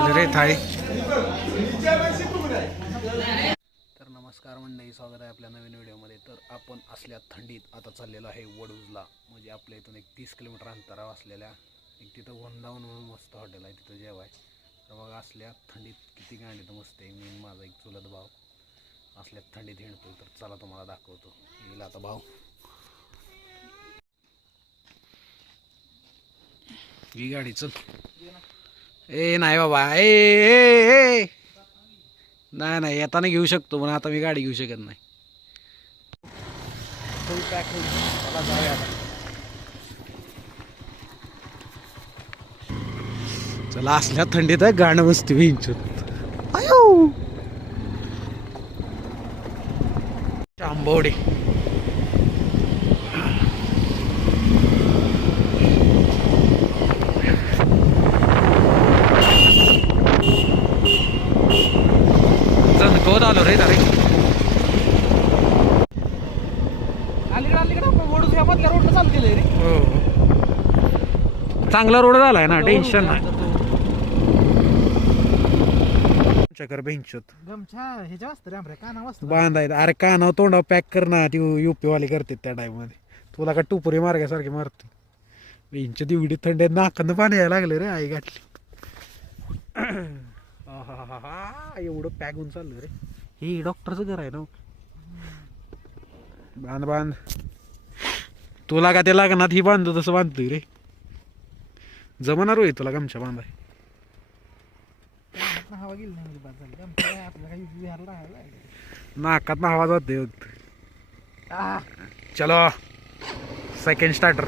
आले रे तर नमस्कार मंडळी स्वागत आहे आपल्या नवीन व्हिडिओमध्ये. तर आपण असल्या थंडीत आता चाललेलो आहे वडूजला म्हणजे आपल्या इथून एक तीस किलोमीटर अंतरावर असलेल्या एक तिथं वृंदावन म्हणून मस्त हॉटेल आहे तिथं जेवाय. तर बघा असल्या थंडीत किती गाणी तर मस्त आहे. मी माझा एक चुलत भाव असल्या थंडीत हिंडतो तर चला तुम्हाला दाखवतो. येईल आता भाऊ. ही गाडी चल. ए नाही बाबा. ए ए ए नाही नाही येताना घेऊ शकतो पण आता मी गाडी घेऊ शकत नाही. चला असल्या थंडीत आहे गाणं मस्ती विंचून आयो. आंबवडे कवत आलो रे अरे अलीकडे अलीकडे ओढून या मधल्या रोडला चालू केलंय रे. हो. चांगला रोड झालाय ना टेन्शन नाही. बेंचत. गमछा ह्याच्या वाजतं रे काना वाजतं बांधायचं अरे कानाव तोंडाव पॅक कर ना ती युपी वाले करते त्या टाइममध्ये. तुला का टुपुरी मार्गासारखी मारते. बेंच दिवडी थंड नाकानं पाणी यायला लागले रे आई गाठली एवढं पॅक होऊन चाललं रे. हे डॉक्टरचं घर आहे ना बांध बांध. तुला का ते लागणार ही बांधतो तसं बांधतोय रे? जमणार होय तुला गमच्या बांधाय? हवा गेली नाही म्हणजे बाद झाली गमछा काय आपल्याला काही विहारला राहायला लागलं. नाकात आवाज जाते आह, चलो. सेकंड स्टार्टर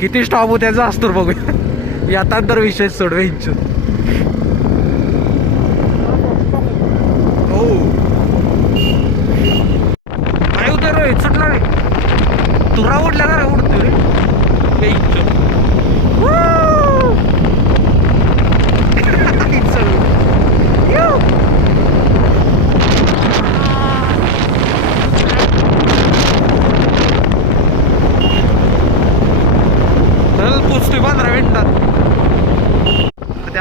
किती स्टॉप होत्या असतो बघूया. याता तर विषय सोडवे इंच हो नाही उतर रे सुटला रे तुरा उडल्या जरा उडतो रे हे इंच चल पोचतोय पंधरा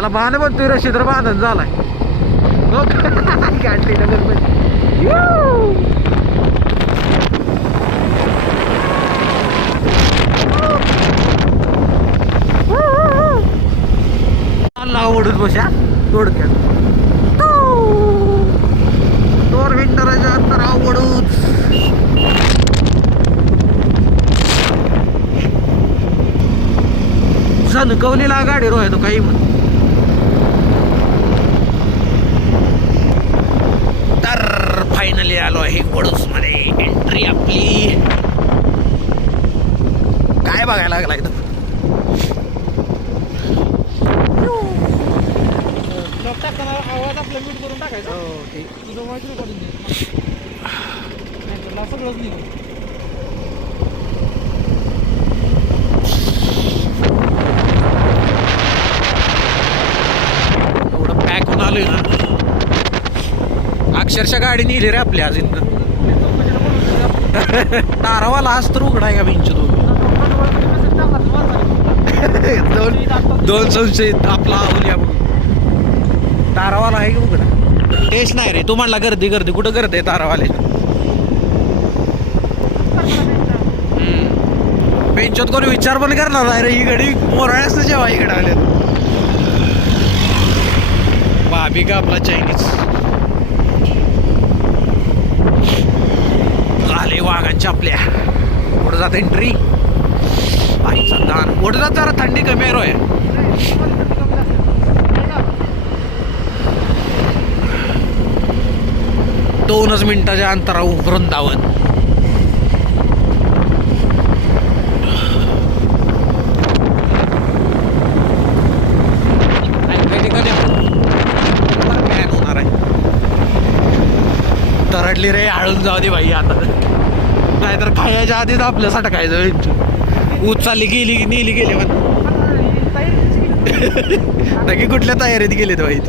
मिनिटात बाण पण रशी तर बांधन झालाय. हो का? ओढत बशा थोडक्यात दोन मिनिटाच्या अंतर ओढूच झणकवलेला गाडी रोय तो काही म्हण फायनली आलो आहे वडूसमध्ये. एंट्री आपली. काय बघायला लागला इथं? आवाज आपला म्यूट करून टाकायचा. हो, तुझं वाईट रेकॉर्डिंग नाही तर सगळंच निघून एवढं पॅक होऊन आलोय ना अक्षरशः गाडी नेली रे आपली आज इथनं. तारावाला आज तर उघडा का बिंच दोन दोन संशयित आपला आवल्या तारावाला आहे का उघडा? तेच नाही रे तू म्हणला गर्दी गर्दी. कुठं गर्दी आहे तारावाले बेंचोत कोणी विचार पण करणार नाही रे ही गाडी मोराळ्याच जेव्हा इकडे आले. बाबी का आपला चायनीज झाले वाघांच्या आपल्या. पुढे जात एंट्री आईचा दान. पुढे जात जरा थंडी कमी आहे रोय. दोनच मिनिटाच्या अंतरावर वृंदावन. होणार आहे. तरडली रे आळून जाऊ दे भाई आता. नाहीतर खायच्या आधीच आपल्या सटकायचं ऊस चालली गेली नेली गेली पण. नक्की कुठल्या तयारीत गेलेत बाई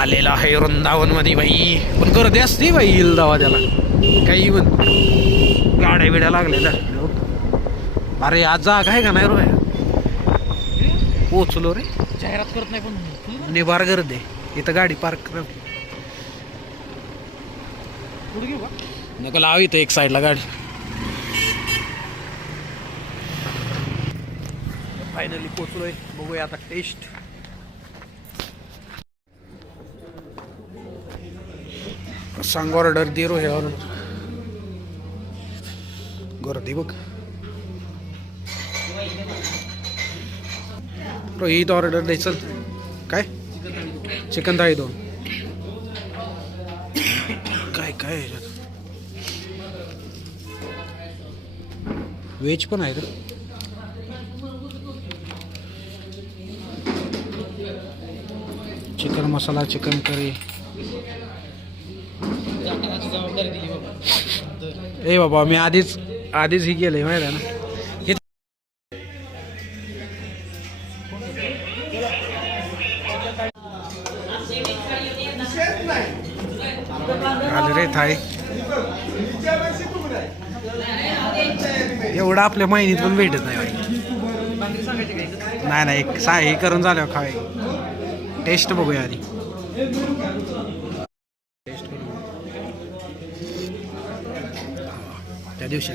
आलेला आहे वृंदावनमध्ये बाई. पण गर्दी असते बाई येईल जावा त्याला काही म्हण गाड्या बिड्या लागलेल्या. अरे आज जागा आहे का नाही रोया? पोचलो रे. जाहिरात करत नाही पण. निबार गर्दी. इथं गाडी पार्क कर पुढे घेऊ का? नका लाव इथं एक साईडला गाडी. फायनली पोचलोय बघूया आता टेस्ट सांग ऑर्डर दे रो हे ऑर्डर गर्दी बघ. रोहित ऑर्डर द्यायचं काय? चिकन थाळी दोन. व्हेज पण आहे का? चिकन मसाला चिकन करी. ए बाबा मी आधीच आधीच ही गेले माहिती आहे ना? हे आले रे थाय एवढं आपल्या माहिनीत पण भेटत नाही. नाही नाही एक सा हे करून झाल्यावर खावे टेस्ट बघूया आधी. टेस्ट त्या दिवशी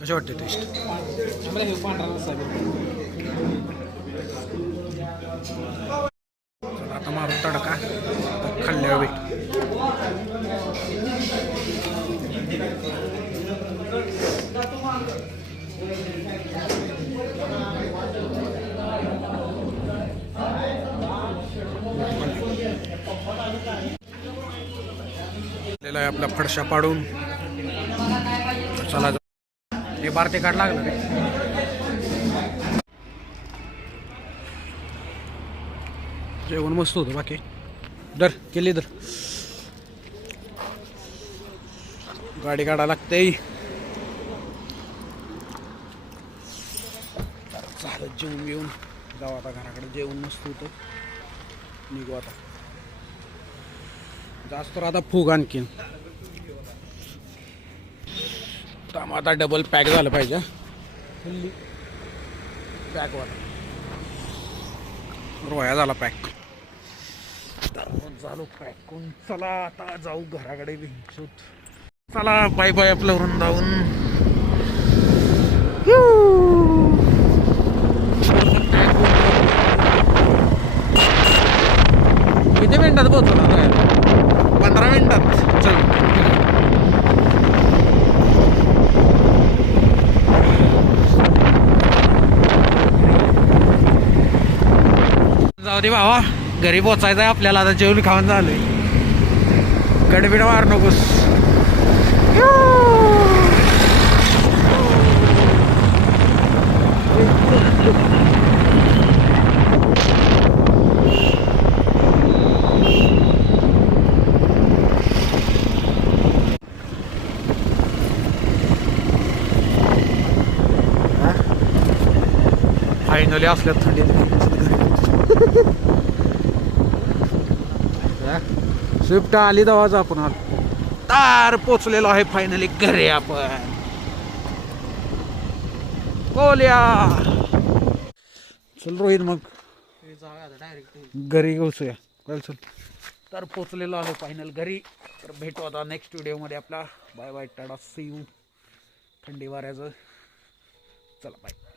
कसे वाटते टेस्ट आम्हाला हे पांढरा रस्सा आहे. चला आता मारू तडका खाल्ल्यावर भेट आहे आपला फडशा पाडून. चला हे बारते काढ लागलं रे. जेवण मस्त होतं बाकी. दर केली दर गाडी काढा लागते. झालं जेवून येऊन. जाऊ आता घराकडे. जेवण मस्त होतं. निघू आता. जास्त तर आता फुग आणखीन. आता डबल पॅक झालं पाहिजे फुल्ली पॅक वाला. रोया झाला पॅक झालो पॅक चला आता जाऊ घराकडे. विंचूत चला बाय बाय आपलं वृंदावन. किती जाऊ दे भावा. घरी पोचायचं आहे आपल्याला आता जेवण खाऊन आहे गडबिड मार नकोस. फायनली असल्या थंडीत. स्विफ्ट आली तेव्हाच आपण आलो. तार पोचलेलो आहे फायनली घरी आपण. बोल्या. चल रोहित मग. डायरेक्ट घरी. घेऊया चल चल. तर पोचलेलो आहे फायनल घरी. तर भेटू आता नेक्स्ट व्हिडिओमध्ये आपला. Bye bye tata. See you थंडी वाऱ्याचं. चला बाय